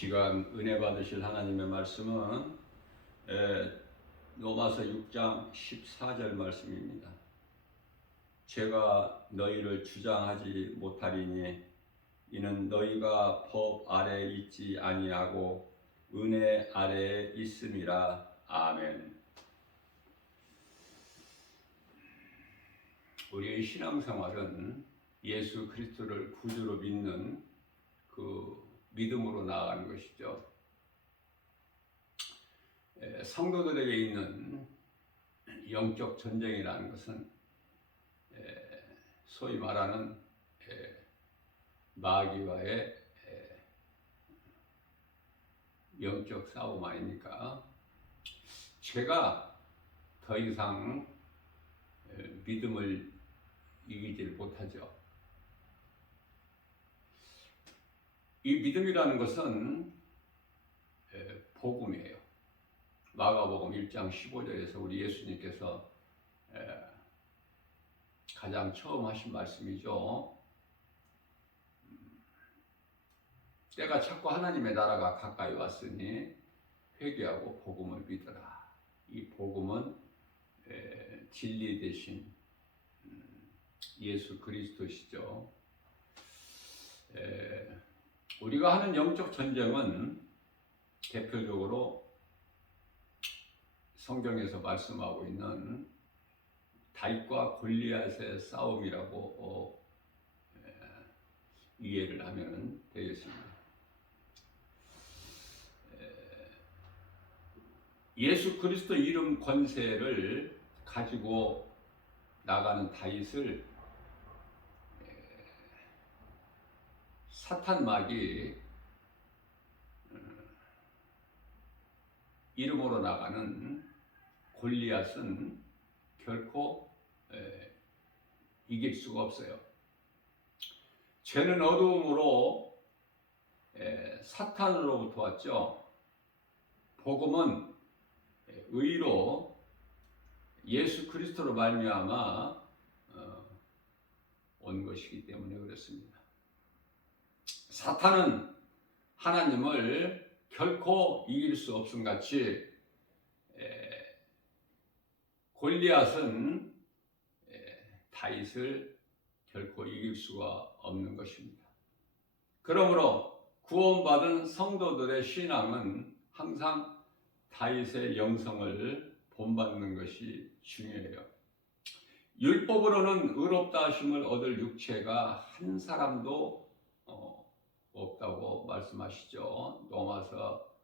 시간 은혜 받으실 하나님의 말씀은 로마서 6장 14절 말씀입니다. 제가 너희를 주장하지 못하리니 이는 너희가 법 아래에 있지 아니하고 은혜 아래에 있음이라. 아멘. 우리의 신앙생활은 예수 그리스도를 구주로 믿는 그 믿음으로 나아가는 것이죠. 성도들에게 있는 영적 전쟁이라는 것은 소위 말하는 마귀와의 영적 싸움 아닙니까? 죄가 더 이상 믿음을 이기질 못하죠. 이 믿음이라는 것은 복음이에요. 마가복음 1장 15절에서 우리 예수님께서 가장 처음 하신 말씀이죠. 때가 찼고 하나님의 나라가 가까이 왔으니 회개하고 복음을 믿어라. 이 복음은 진리 대신 예수 그리스도시죠. 우리가 하는 영적 전쟁은 대표적으로 성경에서 말씀하고 있는 다윗과 골리앗의 싸움이라고 이해를 하면 되겠습니다. 예수 그리스도 이름 권세를 가지고 나가는 다윗을 사탄 마귀 이름으로 나가는 골리앗은 결코 이길 수가 없어요. 죄는 어두움으로 사탄으로부터 왔죠. 복음은 의로 예수 그리스도로 말미암아 온 것이기 때문에 그렇습니다. 사탄은 하나님을 결코 이길 수 없음 같이 골리앗은 다윗을 결코 이길 수가 없는 것입니다. 그러므로 구원받은 성도들의 신앙은 항상 다윗의 영성을 본받는 것이 중요해요. 율법으로는 의롭다 하심을 얻을 육체가 한 사람도 없다고 말씀하시죠. 로마서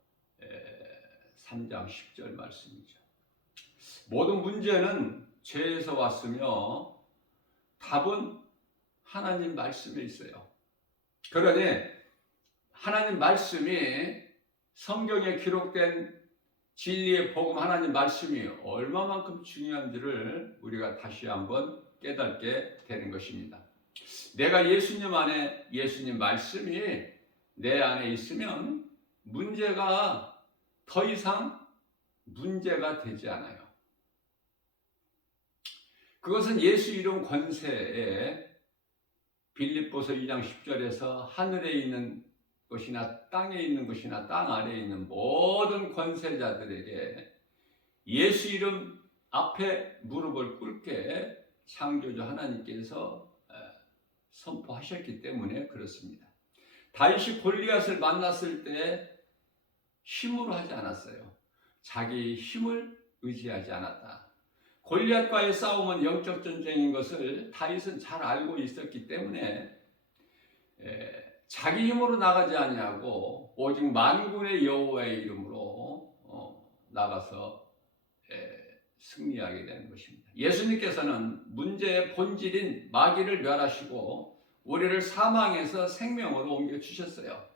3장 10절 말씀이죠. 모든 문제는 죄에서 왔으며 답은 하나님 말씀에 있어요. 그러니 하나님 말씀이 성경에 기록된 진리의 복음 하나님 말씀이 얼마만큼 중요한지를 우리가 다시 한번 깨닫게 되는 것입니다. 내가 예수님 안에 예수님 말씀이 내 안에 있으면 문제가 더 이상 문제가 되지 않아요. 그것은 예수 이름 권세에 빌립보서 2장 10절에서 하늘에 있는 것이나 땅에 있는 것이나 땅 아래에 있는 모든 권세자들에게 예수 이름 앞에 무릎을 꿇게 창조주 하나님께서 선포하셨기 때문에 그렇습니다. 다윗이 골리앗을 만났을 때 힘으로 하지 않았어요. 자기 힘을 의지하지 않았다. 골리앗과의 싸움은 영적 전쟁인 것을 다윗은 잘 알고 있었기 때문에 자기 힘으로 나가지 아니하고 오직 만군의 여호와의 이름으로 나가서 승리하게 되는 것입니다. 예수님께서는 문제의 본질인 마귀를 멸하시고 우리를 사망에서 생명으로 옮겨주셨어요.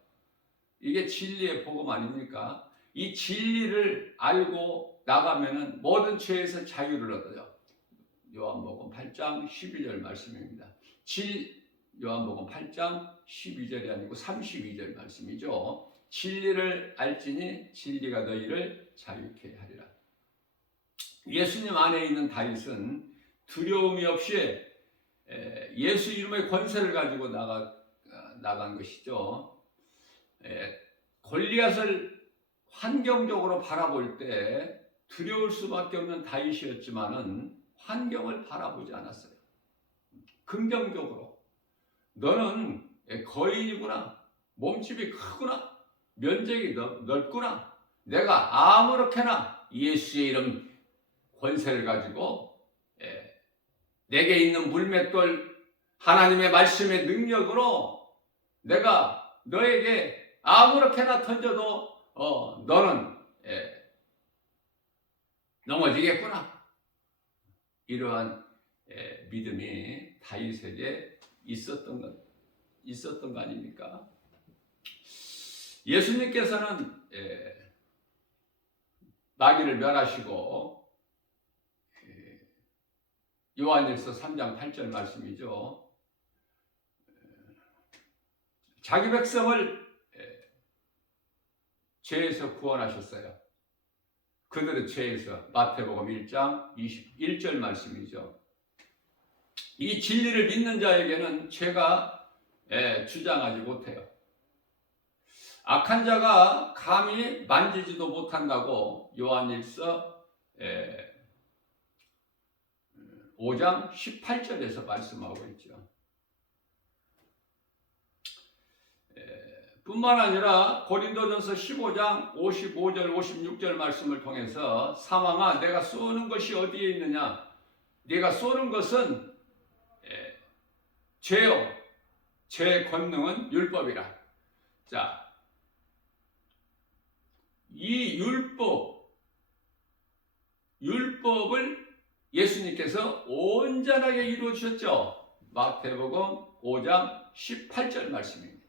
이게 진리의 복음 아닙니까? 이 진리를 알고 나가면 모든 죄에서 자유를 얻어요. 요한복음 8장 12절 말씀입니다. 요한복음 8장 12절이 아니고 32절 말씀이죠. 진리를 알지니 진리가 너희를 자유케 하리라. 예수님 안에 있는 다윗은 두려움이 없이 예수 이름의 권세를 가지고 나간 것이죠. 골리앗을 환경적으로 바라볼 때 두려울 수밖에 없는 다윗이었지만은 환경을 바라보지 않았어요. 긍정적으로 너는 거인이구나, 몸집이 크구나, 면적이 넓구나, 내가 아무렇게나 예수의 이름 권세를 가지고 내게 있는 물맷돌 하나님의 말씀의 능력으로 내가 너에게 아무렇게나 던져도 너는 넘어지겠구나. 이러한 믿음이 다윗에게 있었던 거 아닙니까? 예수님께서는 마귀를 멸하시고 요한일서 3장 8절 말씀이죠. 자기 백성을 죄에서 구원하셨어요. 그들의 죄에서. 마태복음 1장 21절 말씀이죠. 이 진리를 믿는 자에게는 죄가 주장하지 못해요. 악한 자가 감히 만지지도 못한다고 요한일서 5장 18절에서 말씀하고 있죠. 뿐만 아니라 고린도전서 15장 55절 56절 말씀을 통해서 사망아 내가 쏘는 것이 어디에 있느냐, 네가 쏘는 것은 죄요, 죄의 권능은 율법이라. 자, 이 율법을 예수님께서 온전하게 이루어 주셨죠. 마태복음 5장 18절 말씀입니다.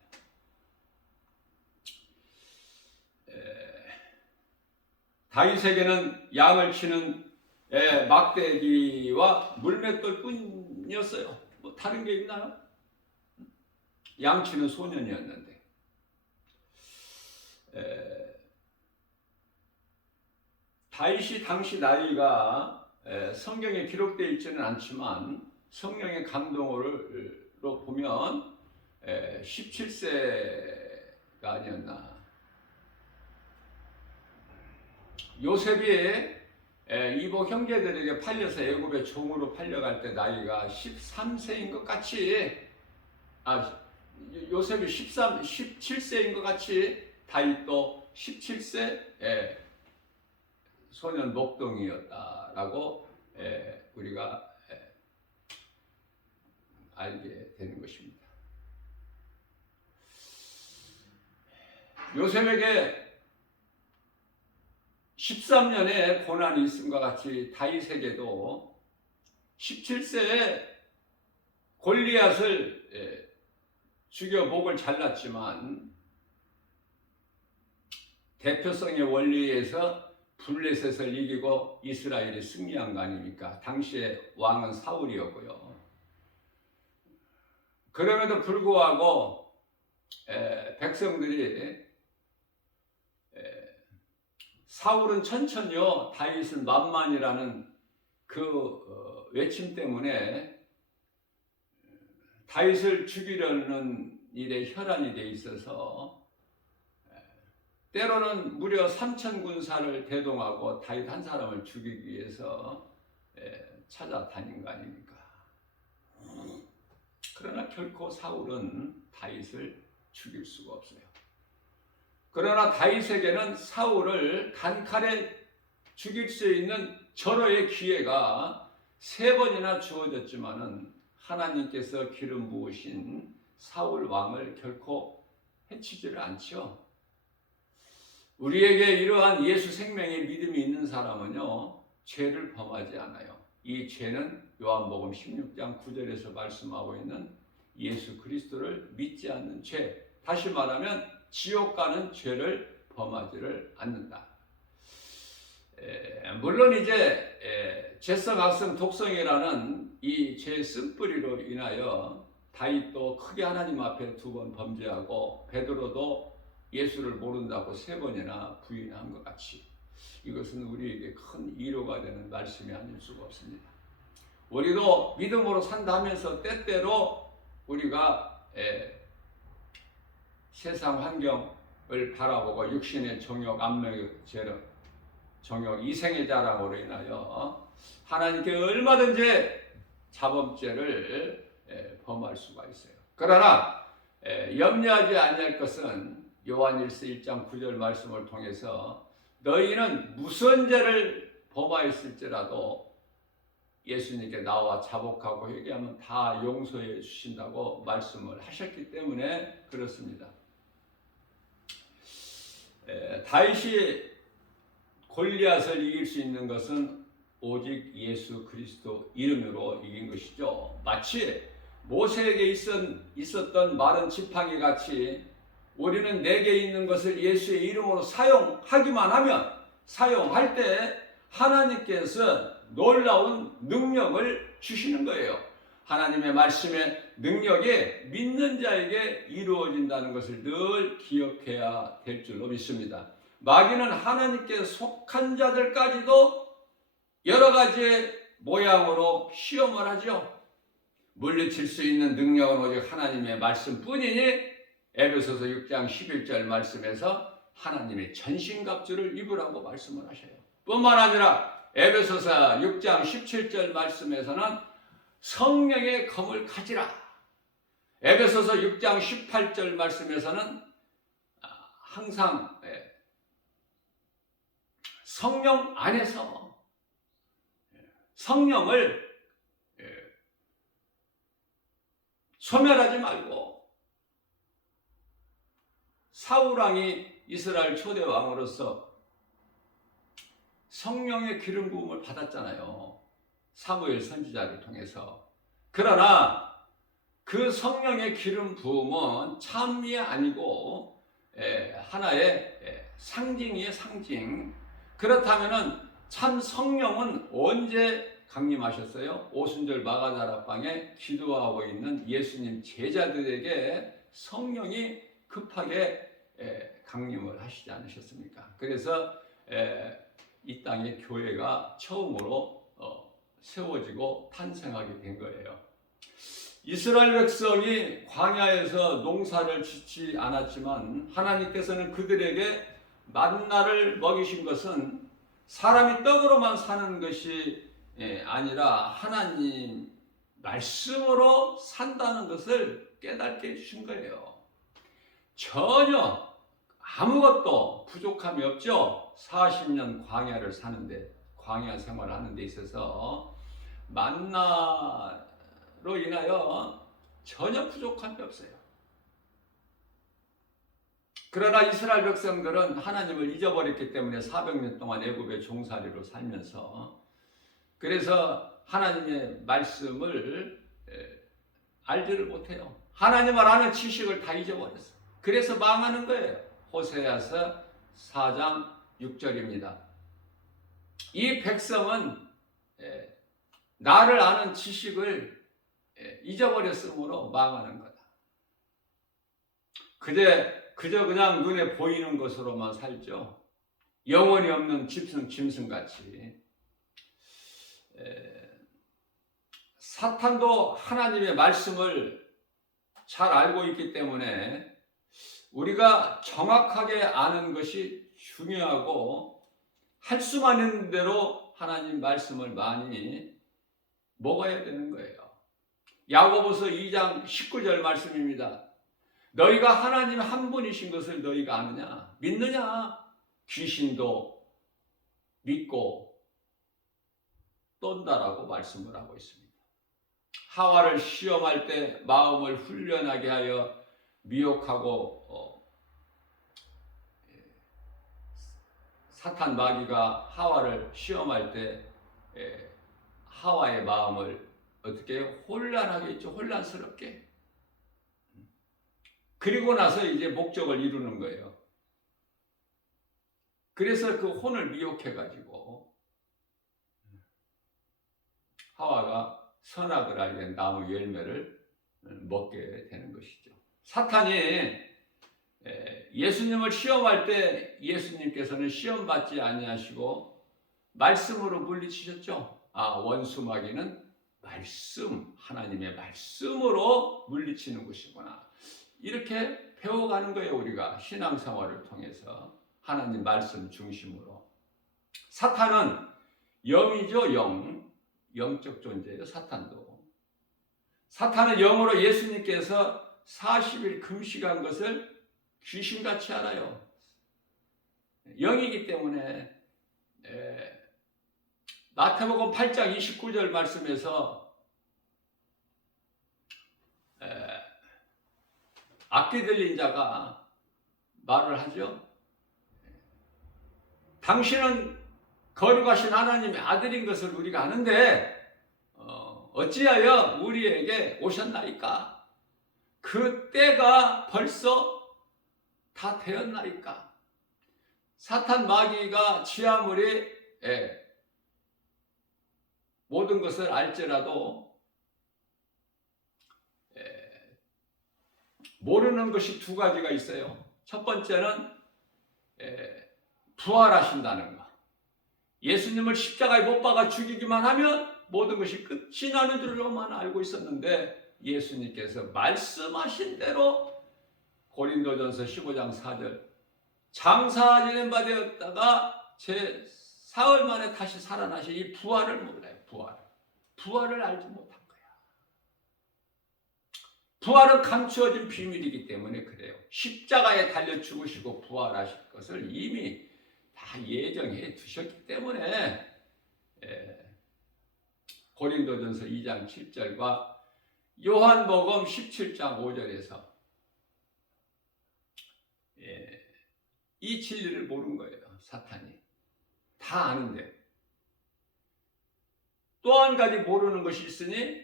다윗에게는 양을 치는 막대기와 물맷돌 뿐이었어요. 뭐 다른 게 있나요? 양치는 소년이었는데 다윗이 당시 나이가 성경에 기록되어 있지는 않지만 성령의 감동으로 보면 17세가 아니었나. 요셉이 이복 형제들에게 팔려서 애굽의 종으로 팔려갈 때 나이가 13세인 것 같이, 요셉이 17세인 것 같이 다윗도 17세 소년 목동이었다라고 우리가 알게 되는 것입니다. 요셉에게 13년의 고난이 있음과 같이 다윗에게도 17세에 골리앗을 죽여 목을 잘랐지만 대표성의 원리에서 블레셋을 이기고 이스라엘이 승리한 거 아닙니까? 당시의 왕은 사울이었고요. 그럼에도 불구하고 백성들이 사울은 천천히요, 다윗은 만만이라는 그 외침 때문에 다윗을 죽이려는 일에 혈안이 돼 있어서 때로는 무려 3천 군사를 대동하고 다윗 한 사람을 죽이기 위해서 찾아다닌 거 아닙니까? 그러나 결코 사울은 다윗을 죽일 수가 없어요. 그러나 다윗에게는 사울을 단칼에 죽일 수 있는 절호의 기회가 3번이나 주어졌지만은 하나님께서 기름 부으신 사울 왕을 결코 해치지를 않죠. 우리에게 이러한 예수 생명의 믿음이 있는 사람은요, 죄를 범하지 않아요. 이 죄는 요한복음 16장 9절에서 말씀하고 있는 예수 그리스도를 믿지 않는 죄, 다시 말하면 지옥 가는 죄를 범하지를 않는다. 물론 이제 죄성, 악성, 독성이라는 이 죄 쓴뿌리로 인하여 다윗도 크게 하나님 앞에 2번 범죄하고 베드로도 예수를 모른다고 3번이나 부인한 것 같이, 이것은 우리에게 큰 위로가 되는 말씀이 아닐 수가 없습니다. 우리도 믿음으로 산다면서 때때로 우리가 세상 환경을 바라보고 육신의 정욕, 안목의 죄로 정욕, 이생의 자랑으로 인하여 하나님께 얼마든지 자범죄를 범할 수가 있어요. 그러나 염려하지 아니할 것은 요한일서 1장 9절 말씀을 통해서 너희는 무슨 죄를 범하였을지라도 예수님께 나와 자복하고 회개하면 다 용서해 주신다고 말씀을 하셨기 때문에 그렇습니다. 다윗이 골리앗을 이길 수 있는 것은 오직 예수 그리스도 이름으로 이긴 것이죠. 마치 모세에게 있었던 마른 지팡이 같이 우리는 내게 있는 것을 예수의 이름으로 사용하기만 하면, 사용할 때 하나님께서 놀라운 능력을 주시는 거예요. 하나님의 말씀의 능력이 믿는 자에게 이루어진다는 것을 늘 기억해야 될 줄로 믿습니다. 마귀는 하나님께 속한 자들까지도 여러 가지 모양으로 시험을 하죠. 물리칠 수 있는 능력은 오직 하나님의 말씀뿐이니 에베소서 6장 11절 말씀에서 하나님의 전신갑주를 입으라고 말씀을 하셔요. 뿐만 아니라 에베소서 6장 17절 말씀에서는 성령의 검을 가지라. 에베소서 6장 18절 말씀에서는 항상 성령 안에서 성령을 소멸하지 말고, 사울왕이 이스라엘 초대 왕으로서 성령의 기름 부음을 받았잖아요. 사무엘 선지자를 통해서. 그러나 그 성령의 기름 부음은 참이 아니고 하나의 상징이에요, 상징. 그렇다면은 참 성령은 언제 강림하셨어요? 오순절 마가다락방에 기도하고 있는 예수님 제자들에게 성령이 급하게 강림을 하시지 않으셨습니까? 그래서 이 땅에 교회가 처음으로 세워지고 탄생하게 된 거예요. 이스라엘 백성이 광야에서 농사를 짓지 않았지만 하나님께서는 그들에게 만나를 먹이신 것은 사람이 떡으로만 사는 것이 아니라 하나님 말씀으로 산다는 것을 깨닫게 해주신 거예요. 전혀 아무것도 부족함이 없죠. 40년 광야를 사는데, 광야 생활을 하는 데 있어서 만나로 인하여 전혀 부족함이 없어요. 그러나 이스라엘 백성들은 하나님을 잊어버렸기 때문에 400년 동안 애굽의 종살이로 살면서, 그래서 하나님의 말씀을 알지를 못해요. 하나님을 아는 지식을 다 잊어버렸어요. 그래서 망하는 거예요. 호세아서 4장 6절입니다. 이 백성은 나를 아는 지식을 잊어버렸으므로 망하는 거다. 그저 그냥 눈에 보이는 것으로만 살죠. 영혼이 없는 짐승같이. 사탄도 하나님의 말씀을 잘 알고 있기 때문에 우리가 정확하게 아는 것이 중요하고, 할 수만 있는 대로 하나님 말씀을 많이 먹어야 되는 거예요. 야고보서 2장 19절 말씀입니다. 너희가 하나님 한 분이신 것을 너희가 아느냐? 믿느냐? 귀신도 믿고 떤다라고 말씀을 하고 있습니다. 하와를 시험할 때 마음을 훈련하게 하여 미혹하고 사탄 마귀가 하와를 시험할 때 하와의 마음을 어떻게 혼란하게 했죠. 혼란스럽게. 그리고 나서 이제 목적을 이루는 거예요. 그래서 그 혼을 미혹해가지고 하와가 선악을 알게 나무 열매를 먹게 되는 것이죠. 사탄이 예수님을 시험할 때 예수님께서는 시험받지 아니하시고 말씀으로 물리치셨죠. 원수 마귀는 말씀, 하나님의 말씀으로 물리치는 것이구나. 이렇게 배워가는 거예요. 우리가 신앙생활을 통해서 하나님 말씀 중심으로. 사탄은 영이죠. 영적 존재예요. 사탄도. 사탄은 영으로 예수님께서 40일 금식한 것을 귀신같이 알아요. 영이기 때문에 마태복음 8장 29절 말씀에서 악기 들린 자가 말을 하죠. 당신은 거룩하신 하나님의 아들인 것을 우리가 아는데 어찌하여 우리에게 오셨나이까? 그 때가 벌써 다 되었나이까? 사탄 마귀가 지하물이 모든 것을 알지라도 모르는 것이 두 가지가 있어요. 첫 번째는 부활하신다는 거. 예수님을 십자가에 못 박아 죽이기만 하면 모든 것이 끝이 나는 줄로만 알고 있었는데 예수님께서 말씀하신 대로 고린도전서 15장 4절 장사 지낸 바 되었다가 제 사흘 만에 다시 살아나신 이 부활을 몰라요. 부활을 알지 못한 거야. 부활은 감추어진 비밀이기 때문에 그래요. 십자가에 달려 죽으시고 부활하실 것을 이미 다 예정해 두셨기 때문에 고린도전서 2장 7절과 요한복음 17장 5절에서 이 진리를 모르는 거예요. 사탄이. 다 아는데. 또 한 가지 모르는 것이 있으니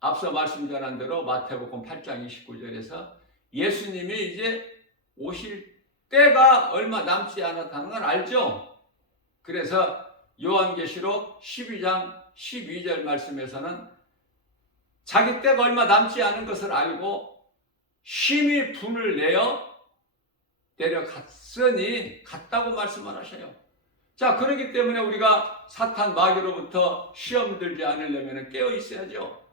앞서 말씀 전한 대로 마태복음 8장 29절에서 예수님이 이제 오실 때가 얼마 남지 않았다는 걸 알죠. 그래서 요한계시록 12장 12절 말씀에서는 자기 때가 얼마 남지 않은 것을 알고 심히 분을 내어 내려갔으니 갔다고 말씀을 하셔요. 자, 그렇기 때문에 우리가 사탄 마귀로부터 시험 들지 않으려면 깨어 있어야죠.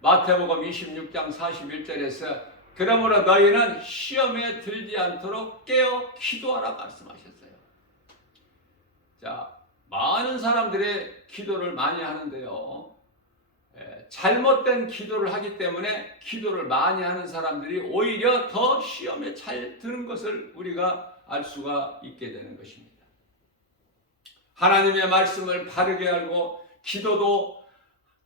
마태복음 26장 41절에서 그러므로 너희는 시험에 들지 않도록 깨어 기도하라 말씀하셨어요. 자, 많은 사람들이 기도를 많이 하는데요. 잘못된 기도를 하기 때문에 기도를 많이 하는 사람들이 오히려 더 시험에 잘 드는 것을 우리가 알 수가 있게 되는 것입니다. 하나님의 말씀을 바르게 알고 기도도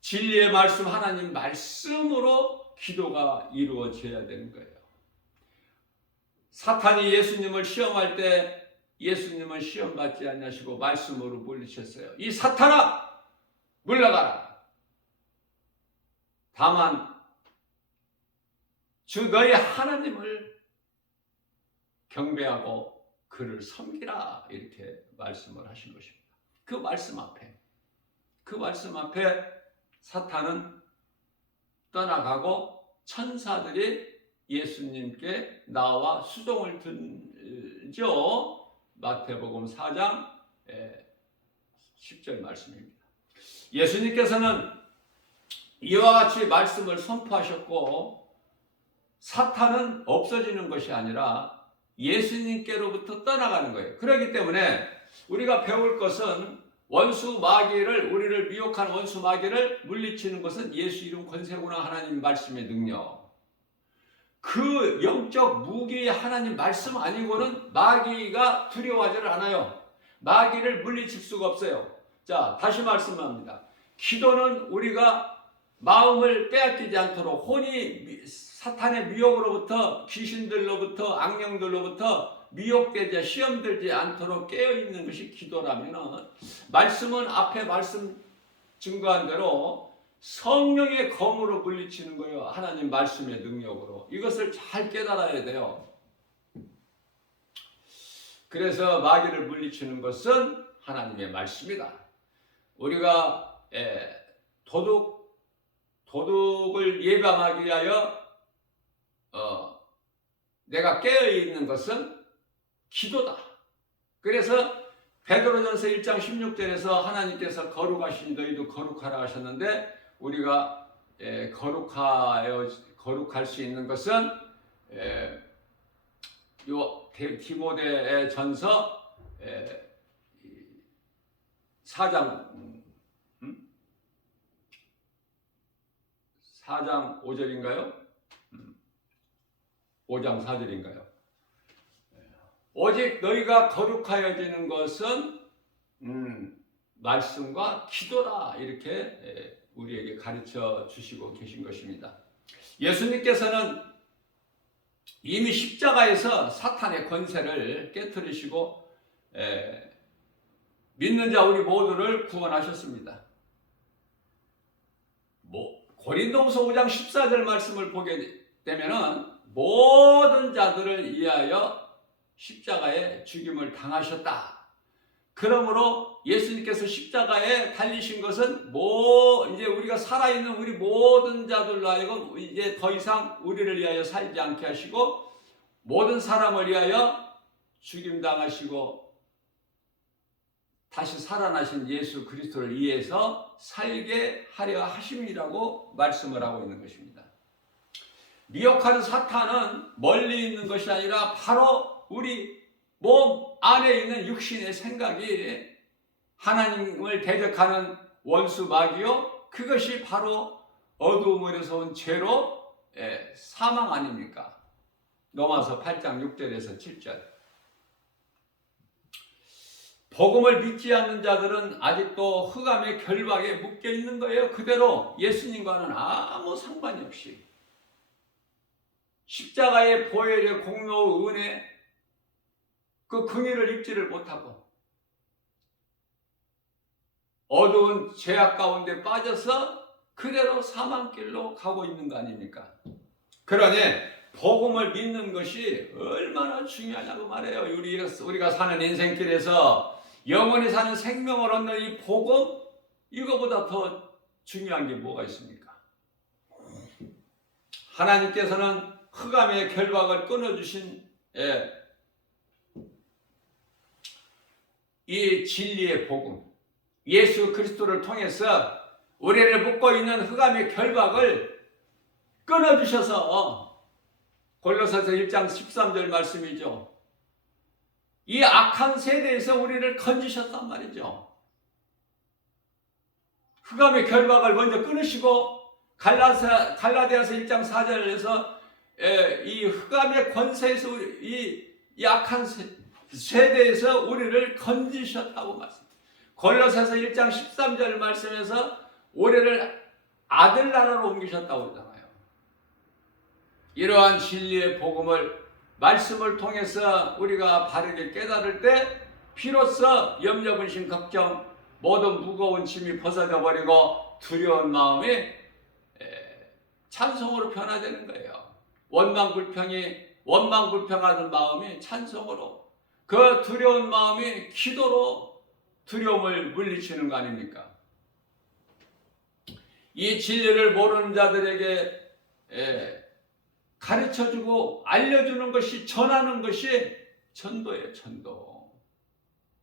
진리의 말씀 하나님 말씀으로 기도가 이루어져야 되는 거예요. 사탄이 예수님을 시험할 때 예수님은 시험받지 않으시고 말씀으로 물리셨어요. 이 사탄아 물러가라. 다만 주 너희 하나님을 경배하고 그를 섬기라 이렇게 말씀을 하신 것입니다. 그 말씀 앞에 사탄은 떠나가고 천사들이 예수님께 나와 수종을 들죠. 마태복음 4장 10절 말씀입니다. 예수님께서는 이와 같이 말씀을 선포하셨고 사탄은 없어지는 것이 아니라 예수님께로부터 떠나가는 거예요. 그렇기 때문에 우리가 배울 것은 원수 마귀를 우리를 미혹한 원수 마귀를 물리치는 것은 예수 이름 권세구나 하나님 말씀의 능력. 그 영적 무기의 하나님 말씀 아니고는 마귀가 두려워하지를 않아요. 마귀를 물리칠 수가 없어요. 자, 다시 말씀합니다. 기도는 우리가 마음을 빼앗기지 않도록 혼이 사탄의 미혹으로부터 귀신들로부터 악령들로부터 미혹되지 시험들지 않도록 깨어있는 것이 기도라면 말씀은 앞에 말씀 증거한 대로 성령의 검으로 물리치는 거예요. 하나님 말씀의 능력으로. 이것을 잘 깨달아야 돼요. 그래서 마귀를 물리치는 것은 하나님의 말씀이다. 우리가 도둑을 예방하기 위하여 내가 깨어있는 것은 기도다. 그래서 베드로전서 1장 16절에서 하나님께서 거룩하시니 너희도 거룩하라 하셨는데 우리가 거룩할 수 있는 것은 요 디모데 전서 4장 4장 5절인가요? 5장 4절인가요? 오직 너희가 거룩하여지는 것은 말씀과 기도라, 이렇게 우리에게 가르쳐 주시고 계신 것입니다. 예수님께서는 이미 십자가에서 사탄의 권세를 깨뜨리시고 믿는 자 우리 모두를 구원하셨습니다. 고린도후서 5장 14절 말씀을 보게 되면은 모든 자들을 위하여 십자가에 죽임을 당하셨다. 그러므로 예수님께서 십자가에 달리신 것은 이제 우리가 살아있는 우리 모든 자들로 하여금 이제 더 이상 우리를 위하여 살지 않게 하시고 모든 사람을 위하여 죽임당하시고 다시 살아나신 예수 그리스도를 위해서 살게 하려 하심이라고 말씀을 하고 있는 것입니다. 미혹하는 사탄은 멀리 있는 것이 아니라 바로 우리 몸 안에 있는 육신의 생각이 하나님을 대적하는 원수 마귀요, 그것이 바로 어두움에서 온 죄로 사망 아닙니까? 로마서 8장 6절에서 7절. 복음을 믿지 않는 자들은 아직도 흑암의 결박에 묶여 있는 거예요. 그대로 예수님과는 아무 상관이 없이 십자가의 보혈의 공로 은혜, 그 긍휼을 입지를 못하고 어두운 죄악 가운데 빠져서 그대로 사망길로 가고 있는 거 아닙니까? 그러니 복음을 믿는 것이 얼마나 중요하냐고 말해요. 우리가 사는 인생길에서 영원히 사는 생명을 얻는 이 복음, 이거보다 더 중요한 게 뭐가 있습니까? 하나님께서는 흑암의 결박을 끊어주신 이 진리의 복음, 예수 그리스도를 통해서 우리를 묶고 있는 흑암의 결박을 끊어주셔서, 골로새서 1장 13절 말씀이죠. 이 악한 세대에서 우리를 건지셨단 말이죠. 흑암의 결박을 먼저 끊으시고 갈라디아서 1장 4절에서 이 흑암의 권세에서 이 악한 세대에서 우리를 건지셨다고 말씀. 골로새서 1장 13절 말씀에서 우리를 아들 나라로 옮기셨다고 그러잖아요. 이러한 진리의 복음을 말씀을 통해서 우리가 바르게 깨달을 때 비로소 염려, 근심, 걱정 모든 무거운 짐이 벗어져 버리고 두려운 마음이 찬송으로 변화되는 거예요. 원망불평하는 마음이 찬송으로, 그 두려운 마음이 기도로 두려움을 물리치는 거 아닙니까? 이 진리를 모르는 자들에게 가르쳐주고 알려주는 것이, 전하는 것이 전도예요.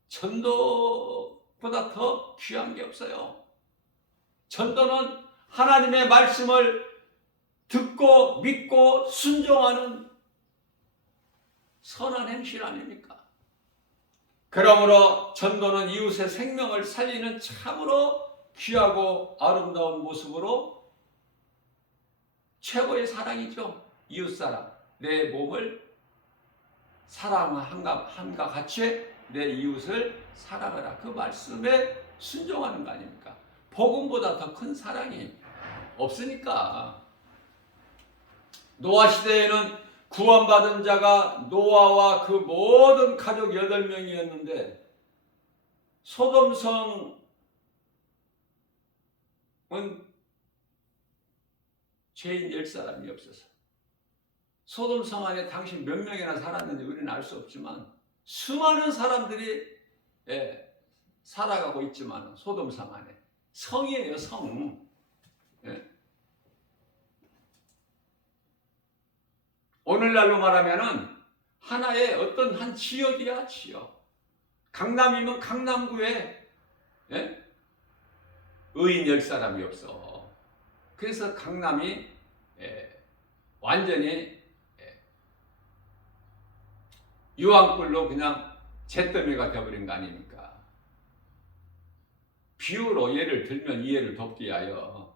전도보다 더 귀한 게 없어요. 전도는 하나님의 말씀을 듣고 믿고 순종하는 선한 행실 아닙니까? 그러므로 전도는 이웃의 생명을 살리는 참으로 귀하고 아름다운 모습으로 최고의 사랑이죠. 이웃사랑, 내 몸을 사랑함과 같이 내 이웃을 사랑하라, 그 말씀에 순종하는 거 아닙니까? 복음보다 더 큰 사랑이 없으니까. 노아 시대에는 구원받은 자가 노아와 그 모든 가족 8명이었는데 소돔성은 죄인 10사람이 없어서, 소돔성 안에 당시 몇 명이나 살았는지 우리는 알 수 없지만 수많은 사람들이 살아가고 있지만 소돔성 안에 성이에요, 성. 오늘날로 말하면은 하나의 어떤 한 지역이야, 지역. 강남이면 강남구에 의인 10사람이 없어. 그래서 강남이 완전히 유황불로 그냥 잿더미가 되어버린 거 아닙니까? 비유로 예를 들면 이해를 돕기 위하여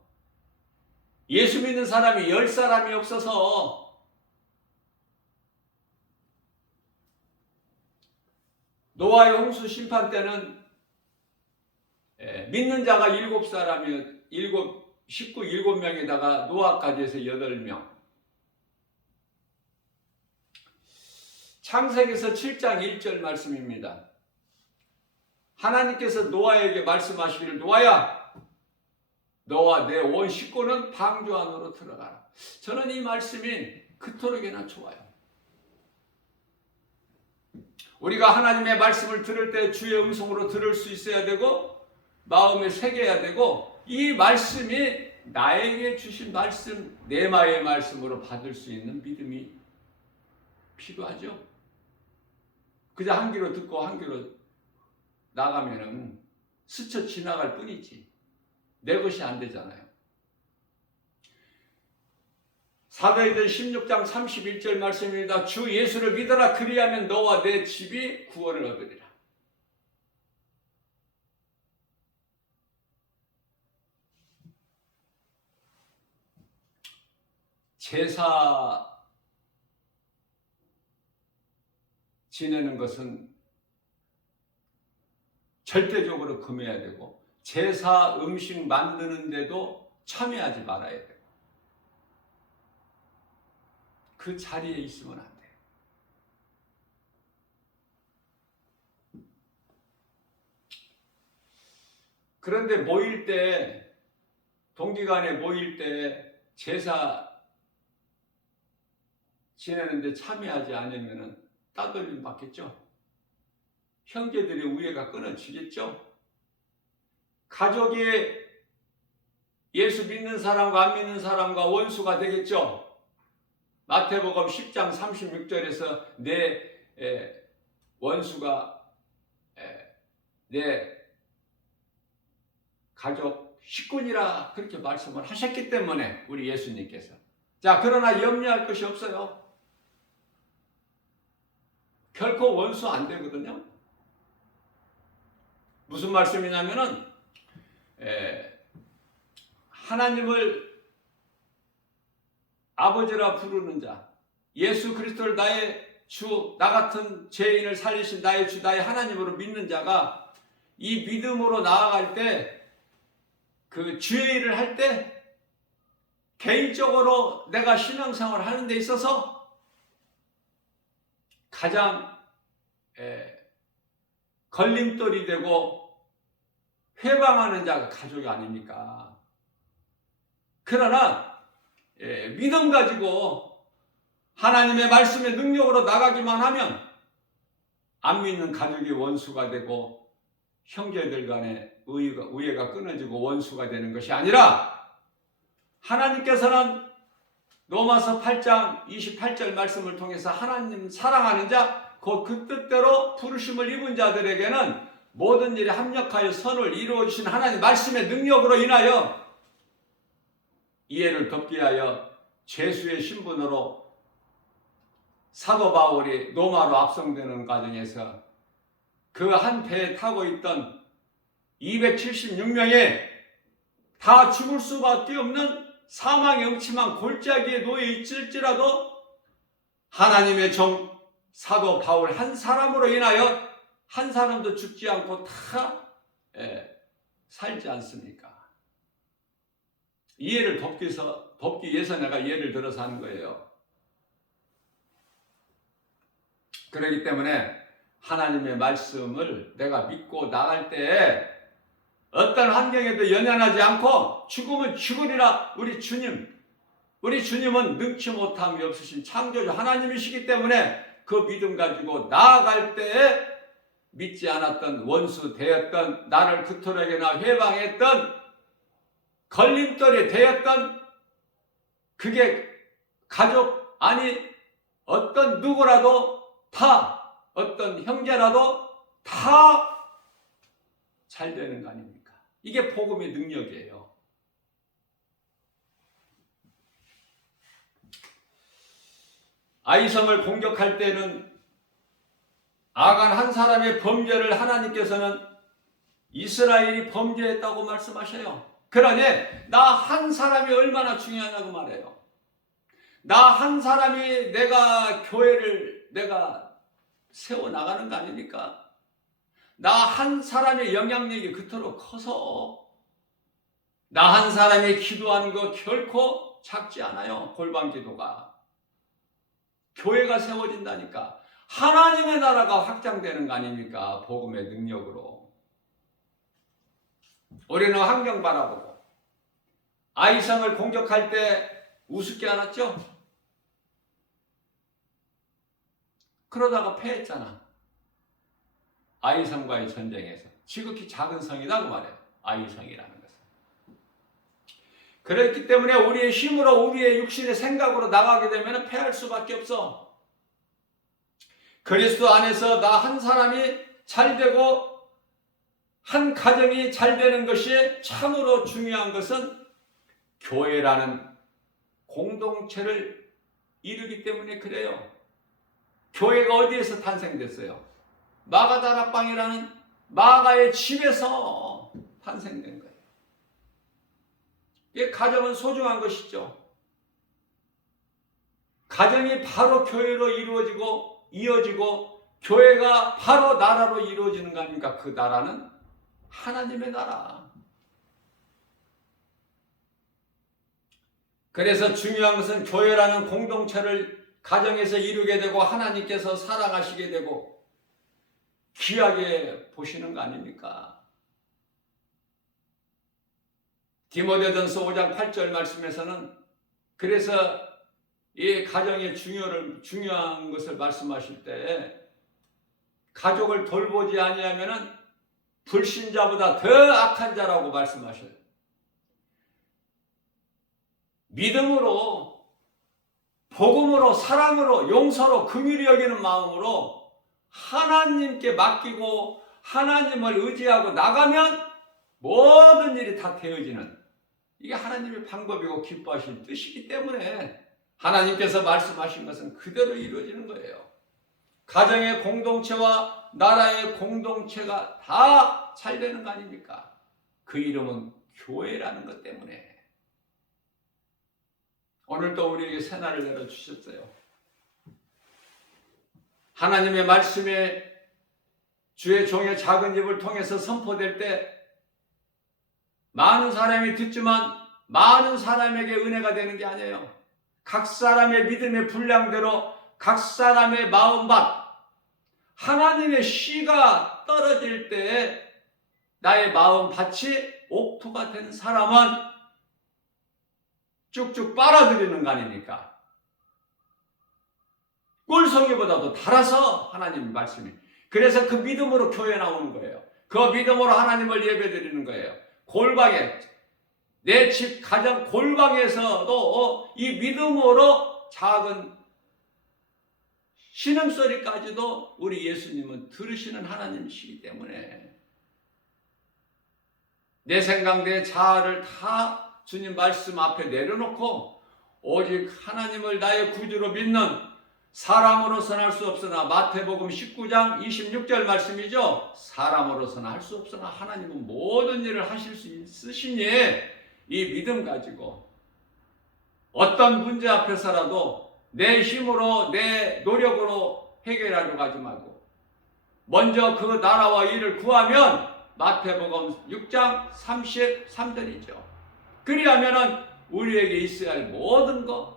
예수 믿는 사람이 10사람이 없어서 노아의 홍수 심판 때는 믿는 자가 7사람이 7명에다가 노아까지 해서 8명. 창세기에서 7장 1절 말씀입니다. 하나님께서 노아에게 말씀하시기를 노아야 너와 내 온 식구는 방주 안으로 들어가라. 저는 이 말씀이 그토록이나 좋아요. 우리가 하나님의 말씀을 들을 때 주의 음성으로 들을 수 있어야 되고 마음에 새겨야 되고 이 말씀이 나에게 주신 말씀, 내마의 말씀으로 받을 수 있는 믿음이 필요하죠. 그저 한 귀로 듣고 한 귀로 나가면은 스쳐 지나갈 뿐이지 내 것이 안 되잖아요. 사도행전 16장 31절 말씀입니다. 주 예수를 믿어라. 그리하면 너와 내 집이 구원을 얻으리라. 제사 지내는 것은 절대적으로 금해야 되고 제사 음식 만드는데도 참여하지 말아야 돼요. 그 자리에 있으면 안 돼요. 그런데 모일 때 동기간에 모일 때 제사 지내는데 참여하지 않으면 따돌림 받겠죠. 형제들의 우애가 끊어지겠죠. 가족이 예수 믿는 사람과 안 믿는 사람과 원수가 되겠죠. 마태복음 10장 36절에서 내 원수가 내 가족 식구니라 그렇게 말씀을 하셨기 때문에 우리 예수님께서 자 그러나 염려할 것이 없어요. 결코 원수 안 되거든요. 무슨 말씀이냐면은 하나님을 아버지라 부르는 자, 예수 그리스도를 나의 주, 나 같은 죄인을 살리신 나의 주, 나의 하나님으로 믿는 자가 이 믿음으로 나아갈 때 그 주의 일을 할 때 개인적으로 내가 신앙생활을 하는 데 있어서 가장 걸림돌이 되고 회방하는 자가 가족이 아닙니까? 그러나 믿음 가지고 하나님의 말씀의 능력으로 나가기만 하면 안 믿는 가족이 원수가 되고 형제들 간에 우애가 끊어지고 원수가 되는 것이 아니라 하나님께서는 로마서 8장 28절 말씀을 통해서 하나님 사랑하는 자, 곧 그 뜻대로 부르심을 입은 자들에게는 모든 일에 합력하여 선을 이루어주신 하나님 말씀의 능력으로 인하여 이해를 돕기 위하여 죄수의 신분으로 사도 바울이 로마로 압송되는 과정에서 그 한 배에 타고 있던 276명이 다 죽을 수밖에 없는 사망의 음침한 골짜기에 놓여 있을지라도 하나님의 종 사도 바울 한 사람으로 인하여 한 사람도 죽지 않고 다 살지 않습니까? 이해를 돕기 위해서 내가 예를 들어서 하는 거예요. 그렇기 때문에 하나님의 말씀을 내가 믿고 나갈 때 어떤 환경에도 연연하지 않고 죽으면 죽으리라. 우리 주님은 능치 못함이 없으신 창조주 하나님이시기 때문에 그 믿음 가지고 나아갈 때에 믿지 않았던 원수 되었던 나를 그토록이나 회방했던 걸림돌이 되었던 그게 가족 아니 어떤 누구라도 다 어떤 형제라도 다 잘 되는 거 아닙니까? 이게 복음의 능력이에요. 아이성을 공격할 때는 아간 한 사람의 범죄를 하나님께서는 이스라엘이 범죄했다고 말씀하셔요. 그러니 나 한 사람이 얼마나 중요하냐고 말해요. 나 한 사람이 내가 교회를 내가 세워나가는 거 아닙니까? 나 한 사람의 영향력이 그토록 커서 나 한 사람이 기도하는 거 결코 작지 않아요. 골방 기도가. 교회가 세워진다니까. 하나님의 나라가 확장되는 거 아닙니까? 복음의 능력으로. 우리는 환경 바라보고 아이성을 공격할 때 우습게 않았죠? 그러다가 패했잖아. 아이성과의 전쟁에서. 지극히 작은 성이라고 말해요. 아이성이라는 것은. 그렇기 때문에 우리의 힘으로 우리의 육신의 생각으로 나가게 되면 패할 수밖에 없어. 그리스도 안에서 나 한 사람이 잘 되고 한 가정이 잘 되는 것이 참으로 중요한 것은 교회라는 공동체를 이루기 때문에 그래요. 교회가 어디에서 탄생됐어요? 마가다락방이라는 마가의 집에서 탄생된 거예요. 이 가정은 소중한 것이죠. 가정이 바로 교회로 이어지고 교회가 바로 나라로 이루어지는 거 아닙니까? 그 나라는 하나님의 나라. 그래서 중요한 것은 교회라는 공동체를 가정에서 이루게 되고 하나님께서 살아가시게 되고 귀하게 보시는 거 아닙니까? 디모데전서 5장 8절 말씀에서는 그래서 이 가정의 중요한 것을 말씀하실 때 가족을 돌보지 아니하면은 불신자보다 더 악한 자라고 말씀하셔요. 믿음으로, 복음으로, 사랑으로, 용서로, 긍휼히 여기는 마음으로 하나님께 맡기고 하나님을 의지하고 나가면 모든 일이 다 되어지는, 이게 하나님의 방법이고 기뻐하신 뜻이기 때문에 하나님께서 말씀하신 것은 그대로 이루어지는 거예요. 가정의 공동체와 나라의 공동체가 다 잘 되는 거 아닙니까? 그 이름은 교회라는 것 때문에. 오늘도 우리에게 새날을 내려주셨어요. 하나님의 말씀에 주의 종의 작은 입을 통해서 선포될 때 많은 사람이 듣지만 많은 사람에게 은혜가 되는 게 아니에요. 각 사람의 믿음의 분량대로 각 사람의 마음밭, 하나님의 씨가 떨어질 때 나의 마음밭이 옥토가 된 사람은 쭉쭉 빨아들이는 거 아닙니까? 꿀송이보다도 달아서 하나님의 말씀이. 그래서 그 믿음으로 교회 나오는 거예요. 그 믿음으로 하나님을 예배드리는 거예요. 골방에, 내 집 가정 골방에서도 이 믿음으로 작은 신음소리까지도 우리 예수님은 들으시는 하나님이시기 때문에 내 생각, 내 자아를 다 주님 말씀 앞에 내려놓고 오직 하나님을 나의 구주로 믿는 사람으로서는 할 수 없으나, 마태복음 19장 26절 말씀이죠. 사람으로서는 할 수 없으나 하나님은 모든 일을 하실 수 있으시니 이 믿음 가지고 어떤 문제 앞에서라도 내 힘으로 내 노력으로 해결하려고 하지 말고 먼저 그 나라와 일을 구하면 마태복음 6장 33절이죠. 그리하면은 우리에게 있어야 할 모든 것,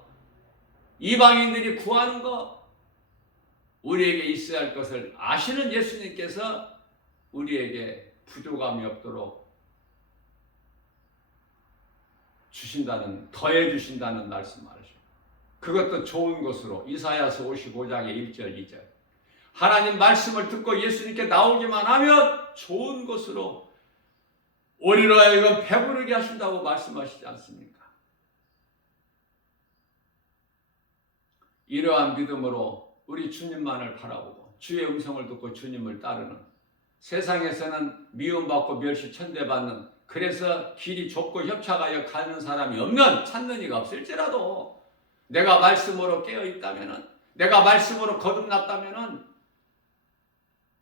이방인들이 구하는 것, 우리에게 있어야 할 것을 아시는 예수님께서 우리에게 부족함이 없도록 주신다는, 더해 주신다는 말씀하시죠. 그것도 좋은 것으로 이사야서 55장의 1절 2절. 하나님 말씀을 듣고 예수님께 나오기만 하면 좋은 것으로 우리로 하여금 배부르게 하신다고 말씀하시지 않습니까? 이러한 믿음으로 우리 주님만을 바라보고 주의 음성을 듣고 주님을 따르는, 세상에서는 미움받고 멸시 천대받는, 그래서 길이 좁고 협착하여 가는 사람이 없는, 찾는 이가 없을지라도 내가 말씀으로 깨어있다면, 내가 말씀으로 거듭났다면은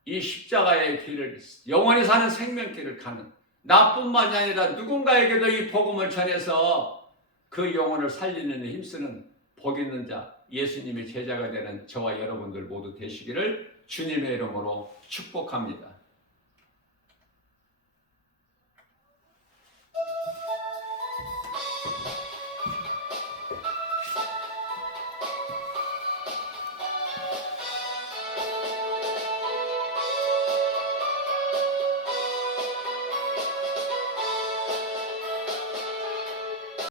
이 십자가의 길을, 영원히 사는 생명길을 가는, 나뿐만이 아니라 누군가에게도 이 복음을 전해서 그 영혼을 살리는 데 힘쓰는 복 있는 자, 예수님의 제자가 되는 저와 여러분들 모두 되시기를 주님의 이름으로 축복합니다.